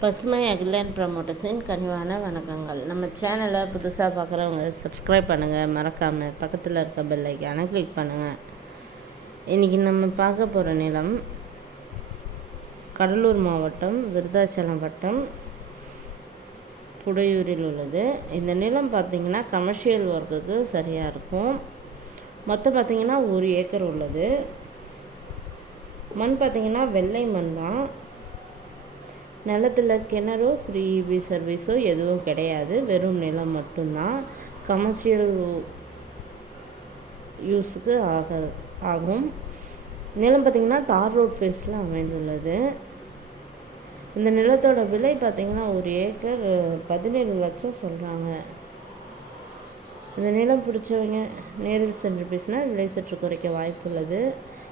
பசுமை அகிலன் ப்ரமோட்டர்ஸின் கனிவான வணக்கங்கள். நம்ம சேனலை புதுசாக பார்க்குறவங்க சப்ஸ்கிரைப் பண்ணுங்கள் மறக்காமல் பக்கத்தில் இருக்க பெல்லைக்கான கிளிக் பண்ணுங்கள் இன்றைக்கி நம்ம பார்க்க போகிற நிலம் கடலூர் மாவட்டம் விருதாச்சலம் வட்டம் புடையூரில் உள்ளது. இந்த நிலம் பார்த்திங்கன்னா கமர்ஷியல் ஒர்க்குக்கு சரியாக இருக்கும். மொத்தம் பார்த்திங்கன்னா ஒரு ஏக்கர் உள்ளது. மண் பார்த்திங்கன்னா வெள்ளை மண் தான். நிலத்தில் கிணறோ ஃப்ரீ இபி சர்வீஸோ எதுவும் கிடையாது. வெறும் நிலம் மட்டும்தான். கமர்ஷியல் யூஸுக்கு ஆக ஆகும். நிலம் பார்த்திங்கன்னா தார் ரோட் ஃபேஸில் அமைந்துள்ளது. இந்த நிலத்தோட விலை பார்த்திங்கன்னா ஒரு ஏக்கர் பதினேழு லட்சம் சொல்கிறாங்க இந்த நிலம் பிடிச்சவங்க நேரில் சென்று பேசினா விலை சற்று குறைக்க வாய்ப்புள்ளது.